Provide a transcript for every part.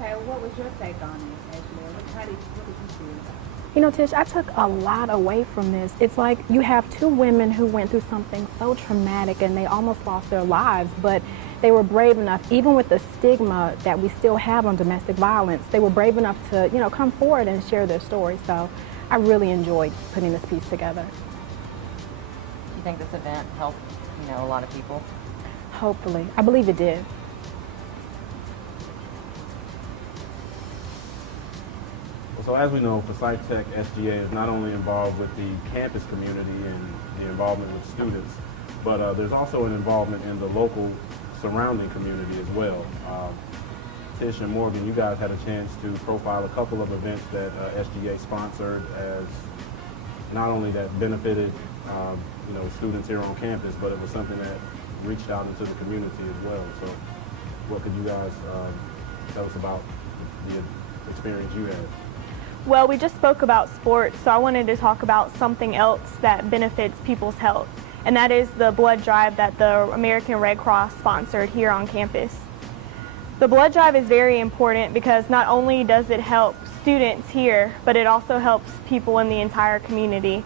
Okay, what was your take on it, Ashley? What did you feel about it? You know, Tish, I took a lot away from this. It's like you have two women who went through something so traumatic and they almost lost their lives, but they were brave enough, even with the stigma that we still have on domestic violence, they were brave enough to, you know, come forward and share their story. So I really enjoyed putting this piece together. You think this event helped, you know, a lot of people? Hopefully. I believe it did. So as we know, Forsyth Tech SGA is not only involved with the campus community and the involvement with students, but there's also an involvement in the local surrounding community as well. Tish and Morgan, you guys had a chance to profile a couple of events that SGA sponsored, as not only that benefited you know, students here on campus, but it was something that reached out into the community as well. So what could you guys tell us about the experience you had? Well, we just spoke about sports, so I wanted to talk about something else that benefits people's health, and that is the blood drive that the American Red Cross sponsored here on campus. The blood drive is very important because not only does it help students here, but it also helps people in the entire community.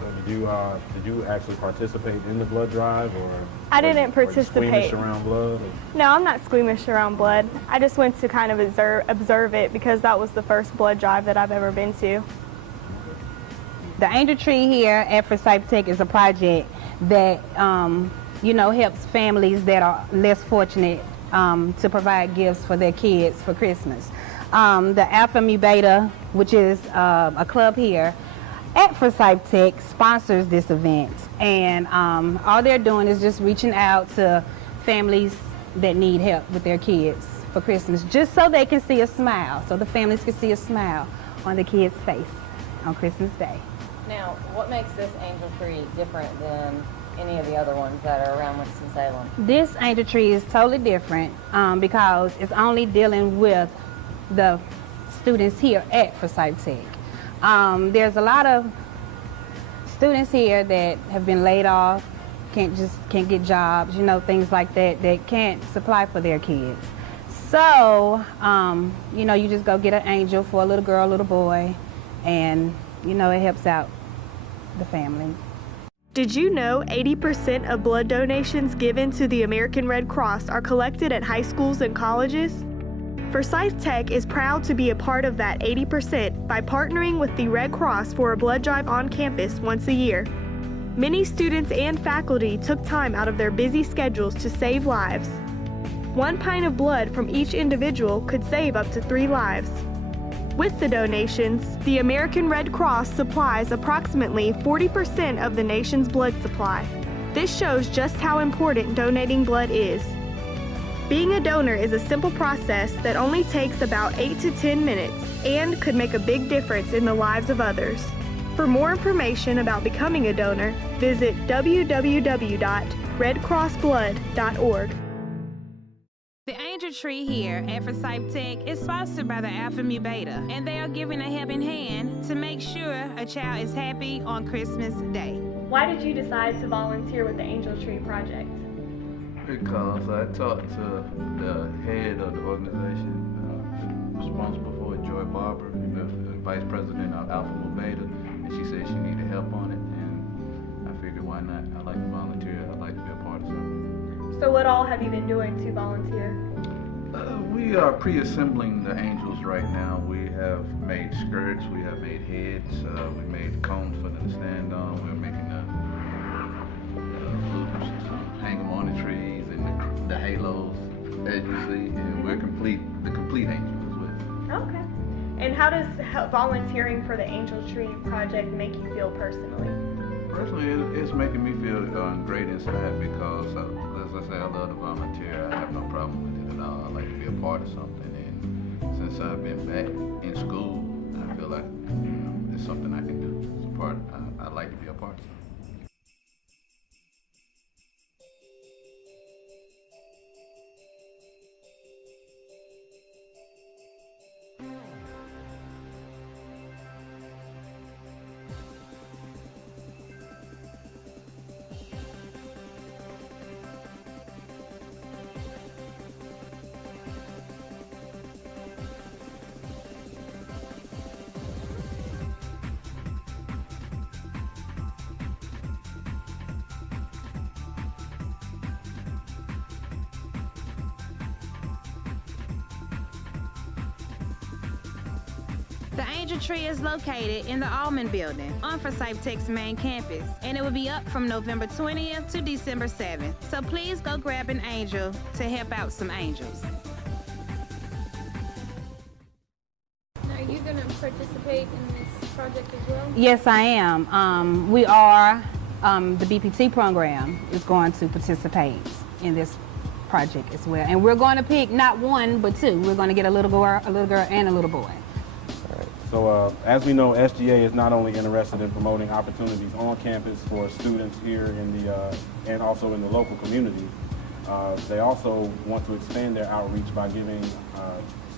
So did you actually participate in the blood drive, or I didn't participate. Were you squeamish around blood? Or? No, I'm not squeamish around blood. I just went to kind of observe it because that was the first blood drive that I've ever been to. The Angel Tree here at Forsyth Tech is a project that you know, helps families that are less fortunate to provide gifts for their kids for Christmas. The Alpha Mu Beta, which is a club here at Forsyth Tech, sponsors this event, and all they're doing is just reaching out to families that need help with their kids for Christmas, just so they can see a smile, so the families can see a smile on the kid's face on Christmas Day. Now, what makes this Angel Tree different than any of the other ones that are around Winston-Salem? This Angel Tree is totally different because it's only dealing with the students here at Forsyth Tech. There's a lot of students here that have been laid off, can't get jobs, you know, things like that, that can't supply for their kids. So, you know, you just go get an angel for a little girl, little boy, and, you know, it helps out the family. Did you know 80% of blood donations given to the American Red Cross are collected at high schools and colleges? Forsyth Tech is proud to be a part of that 80% by partnering with the Red Cross for a blood drive on campus once a year. Many students and faculty took time out of their busy schedules to save lives. 1 pint of blood from each individual could save up to 3 lives. With the donations, the American Red Cross supplies approximately 40% of the nation's blood supply. This shows just how important donating blood is. Being a donor is a simple process that only takes about 8 to 10 minutes and could make a big difference in the lives of others. For more information about becoming a donor, visit www.redcrossblood.org. The Angel Tree here at Forsyth Tech is sponsored by the Alpha Mu Beta, and they are giving a helping hand to make sure a child is happy on Christmas Day. Why did you decide to volunteer with the Angel Tree Project? Because I talked to the head of the organization, responsible for it, Joy Barber, the vice president of Alpha Mu Beta, and she said she needed help on it, and I figured why not? I like to volunteer, I'd like to be a part of something. So what all have you been doing to volunteer? We are pre-assembling the angels right now. We have made skirts, we have made heads, we made cones for them to stand on, we're making the loops to hang them on the trees, and the halos, as you see, and we're the complete angel as well. Okay. And how does volunteering for the Angel Tree Project make you feel personally? Personally, it's making me feel great inside because, as I say, I love to volunteer. I have no problem with it at all. I like to be a part of something, and since I've been back in school, I feel like it's something I can do. It's a part. I like to be a part of something. The Angel Tree is located in the Allman Building on Forsyth Tech's main campus, and it will be up from November 20th to December 7th. So please go grab an angel to help out some angels. Are you going to participate in this project as well? Yes, I am. We are, the BPT program is going to participate in this project as well. And we're going to pick not one, but two. We're going to get a little girl, and a little boy. So as we know, SGA is not only interested in promoting opportunities on campus for students here in the and also in the local community. They also want to expand their outreach by giving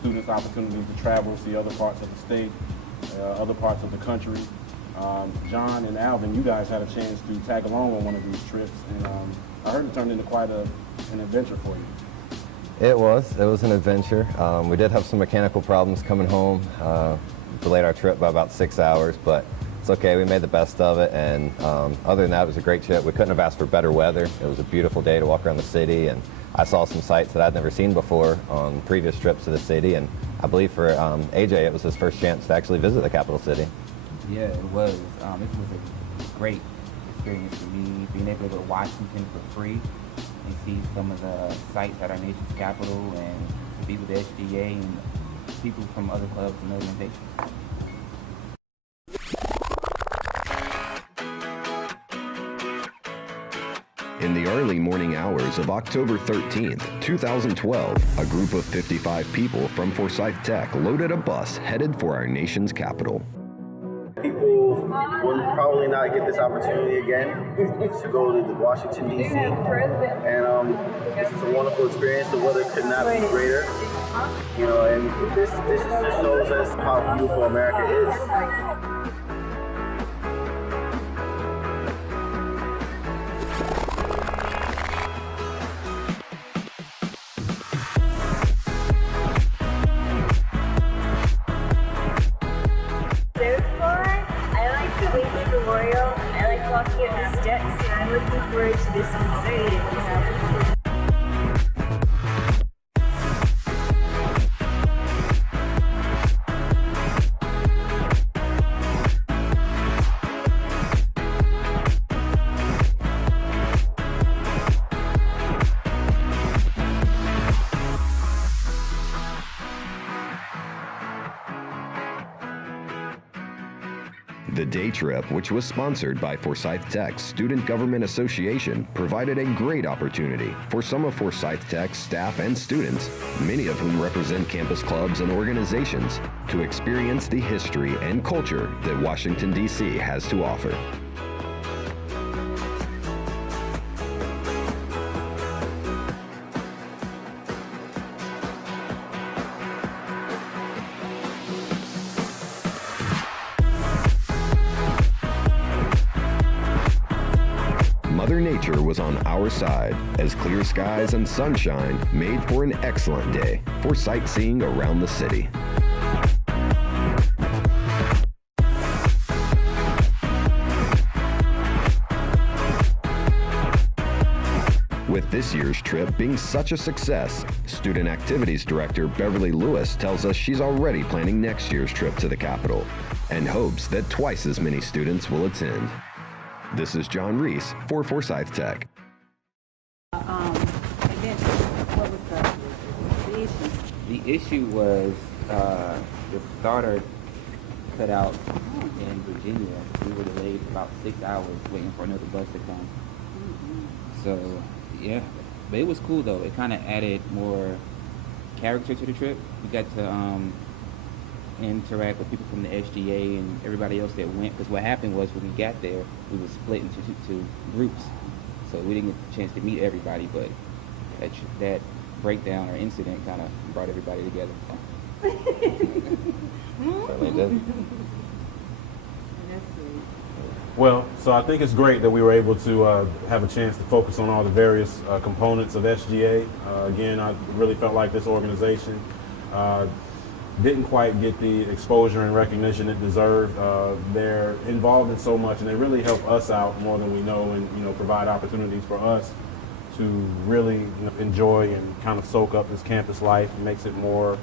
students opportunities to travel, see other parts of the state, other parts of the country. John and Alvin, you guys had a chance to tag along on one of these trips, and I heard it turned into quite an adventure for you. It was an adventure. We did have some mechanical problems coming home. Delayed our trip by about 6 hours, but it's okay. We made the best of it, and other than that, it was a great trip. We couldn't have asked for better weather. It was a beautiful day to walk around the city, and I saw some sights that I'd never seen before on previous trips to the city, and I believe for AJ, it was his first chance to actually visit the capital city. Yeah, it was. This was a great experience for me, being able to go to Washington for free and see some of the sites at our nation's capital, and to be with the SGA and people from other clubs and organizations. In the early morning hours of October 13th, 2012, a group of 55 people from Forsyth Tech loaded a bus headed for our nation's capital. People will probably not get this opportunity again to go to Washington, D.C. And this is a wonderful experience. The weather could not be greater. You know, and this just shows us how beautiful America is. Walking up the steps, and I'm looking forward to this one. The day trip, which was sponsored by Forsyth Tech's Student Government Association, provided a great opportunity for some of Forsyth Tech's staff and students, many of whom represent campus clubs and organizations, to experience the history and culture that Washington, D.C. has to offer. Mother Nature was on our side, as clear skies and sunshine made for an excellent day for sightseeing around the city. With this year's trip being such a success, Student Activities Director Beverly Lewis tells us she's already planning next year's trip to the Capitol and hopes that twice as many students will attend. This is John Reese for Forsyth Tech. What was the issue? The issue was the starter cut out in Virginia. We were delayed about 6 hours waiting for another bus to come. So, yeah. But it was cool, though. It kind of added more character to the trip. We got to interact with people from the SGA and everybody else that went, because what happened was when we got there, we were split into two groups, so we didn't get the chance to meet everybody, but that breakdown or incident kind of brought everybody together. Well, so I think it's great that we were able to have a chance to focus on all the various components of SGA. Again, I really felt like this organization didn't quite get the exposure and recognition it deserved. They're involved in so much, and they really help us out more than we know, and provide opportunities for us to really enjoy and kind of soak up this campus life. It makes it more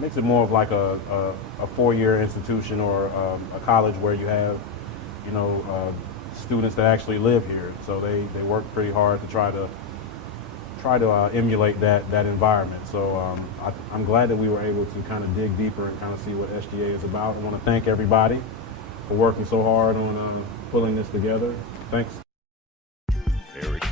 makes it more of like a four-year institution or a college where you have, you know, students that actually live here. So they work pretty hard to try to emulate that environment. So I'm glad that we were able to kind of dig deeper and kind of see what SGA is about. I want to thank everybody for working so hard on pulling this together. Thanks. Eric.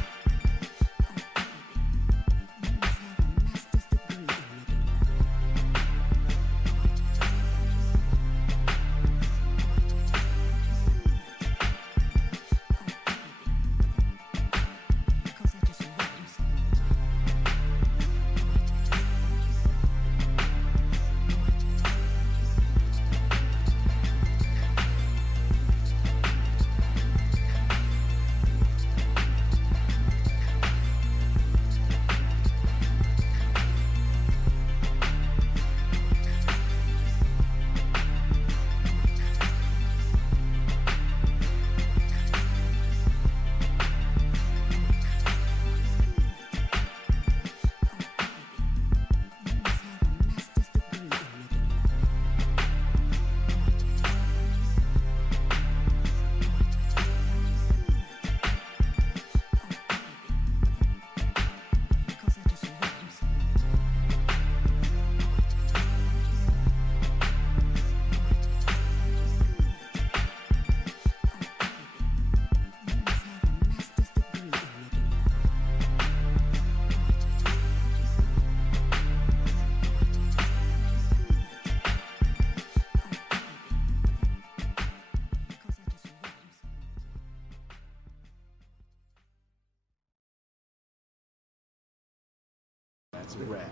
That's a wrap.